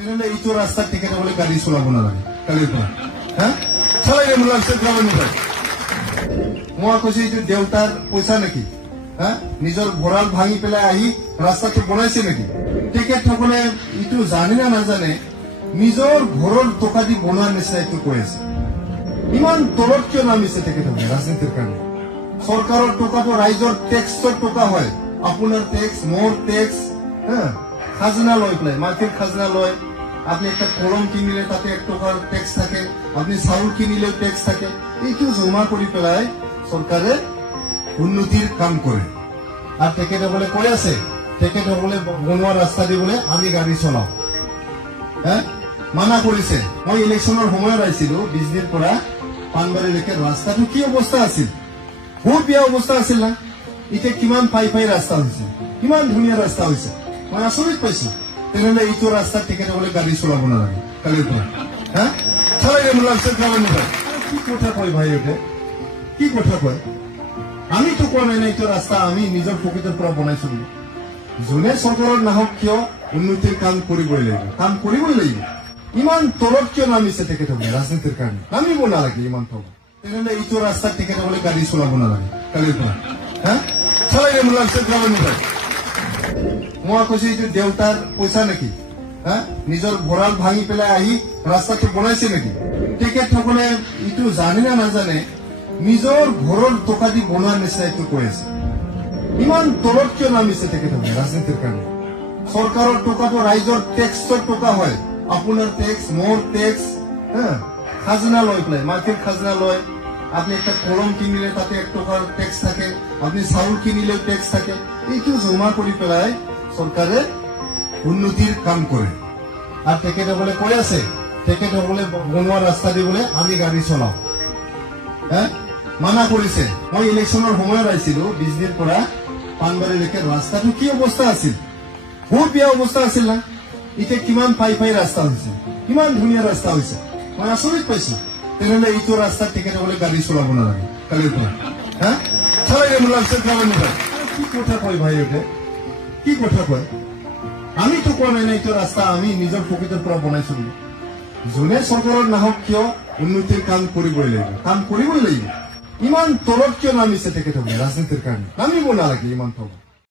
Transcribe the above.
তেনেহলে এইটো ৰাস্তাত তেখেতসকলে গাড়ী চলাব নালাগে কালিৰ পৰা চলাই যাব লাগছে মই কৈছো এইটো দেউতাৰ পইচা নেকি নিজৰ ভঁৰাল ভাঙি পেলাই আহি ৰাস্তাটো বনাইছে নেকি তেখেতসকলে এইটো জানে না নাজানে নিজৰ ঘৰৰ টকা দি বনোৱাৰ নিচিনা এইটো কৈ আছে ইমান তলত কিয় নামিছে তেখেতসকলে ৰাজনীতিৰ কাৰণে চৰকাৰৰ টকাটো ৰাইজৰ টেক্সৰ টকা হয় আপোনাৰ টেক্স মোৰ টেক্স খাজনা লয় পেলাই মাটিৰ খাজনা লয় আপনি একটা কলম কিনিলে তাতে 1 টাকাৰ ট্যাক্স থাকে আপনি চাউল কিনিলেও ট্যাক্স থাকে এইটো জমা কৰি পেলাই সৰকাৰে উন্নতিৰ কাম কৰে আৰ তেখেতসকলে কৈ আছে তেখেতসকলে বনোৱা ৰাস্তা দি বলে আমি গাড়ী চলাও মানা কৰিছে মই ইলেকশনৰ সময়ত আইছিলো বিজনেৰ পৰা পানবাৰীলৈকে ৰাস্তাটো কি অৱস্থা আছিল বহুত বেয়া অৱস্থা আছিল না এতিয়া কিমান পাই ৰাস্তা হৈছে কিমান ধুনীয়া ৰাস্তা হৈছে মই আচৰিত পাইছো তেনেহলে এইটো ৰাস্তাত তেখেতসকলে গাড়ী চলাব নালাগে কালিৰ পৰা চলাই যাব লাগছে কি কথা কয় ভাই ওঠে কি কথা কয় আমিতো কোৱা নাই এইটো ৰাস্তা আমি নিজৰ পকেটৰ পৰা বনাইছো যোনে চৰকাৰৰ নাহক কিয় উন্নতিৰ কাম কৰিবই লাগিব ইমান তলত কিয় নামিছে তেখেতসকলে ৰাজনীতিৰ কাৰণে নামিব নালাগে ইমান তলত তেনেহলে এইটো ৰাস্তাত তেখেতসকলে গাড়ী চলাব নালাগে কালিৰ পৰা চলাই যাব লাগছে মই কৈছো এইটো দেউতাৰ পইচা নেকি নিজৰ ভঁৰাল ভাঙি পেলাই আহি ৰাস্তাটো বনাইছে নেকি তেখেতসকলে এইটো জানে না নাজানে নিজৰ ঘৰৰ টকা দি বনোৱাৰ নিচিনা এইটো কৈ আছে ইমান তলত কিয় নামিছে তেখেতসকলে ৰাজনীতিৰ কাৰণে চৰকাৰৰ টকাটো ৰাইজৰ টেক্সৰ টকা হয় আপোনাৰ টেক্স মোৰ টেক্স খাজনা লয় পেলাই মাটিৰ খাজনা লয় আপনি একটা কলম কিনিলে তাতে 1 টাকাৰ ট্যাক্স থাকে আপনি চাউল কিনিলেও ট্যাক্স থাকে এইটো জমা কৰি পেলাই সৰকাৰে উন্নতিৰ কাম কৰে আৰ তেখেতসকলে কৈ আছে তেখেতসকলে বনোৱা ৰাস্তা দি বলে আমি গাড়ী চলাও মানা কৰিছে মই ইলেকশনৰ সময়ত আইছিলো বিজনেৰ পৰা পানবাৰীলৈকে ৰাস্তাটো কি অৱস্থা আছিল বহুত বেয়া অৱস্থা আছিল না এতিয়া কিমান পাই ৰাস্তা হৈছে কিমান ধুনীয়া ৰাস্তা হৈছে মই আচৰিত পাইছো তেনেহলে এইটো ৰাস্তাত তেখেতসকলে গাড়ী চলাব নালাগে কালিৰ পৰা চলাই যাব লাগছে কি কথা কয় ভাই ওঠে কি কথা কয় আমিতো কোৱা নাই এইটো ৰাস্তা আমি নিজৰ পকেটৰ পৰা বনাইছো যোনে চৰকাৰৰ নাহক কিয় উন্নতিৰ কাম কৰিবই লাগিব ইমান তলত কিয় নামিছে তেখেতসকলে ৰাজনীতিৰ কাৰণে নামিব নালাগে ইমান তলত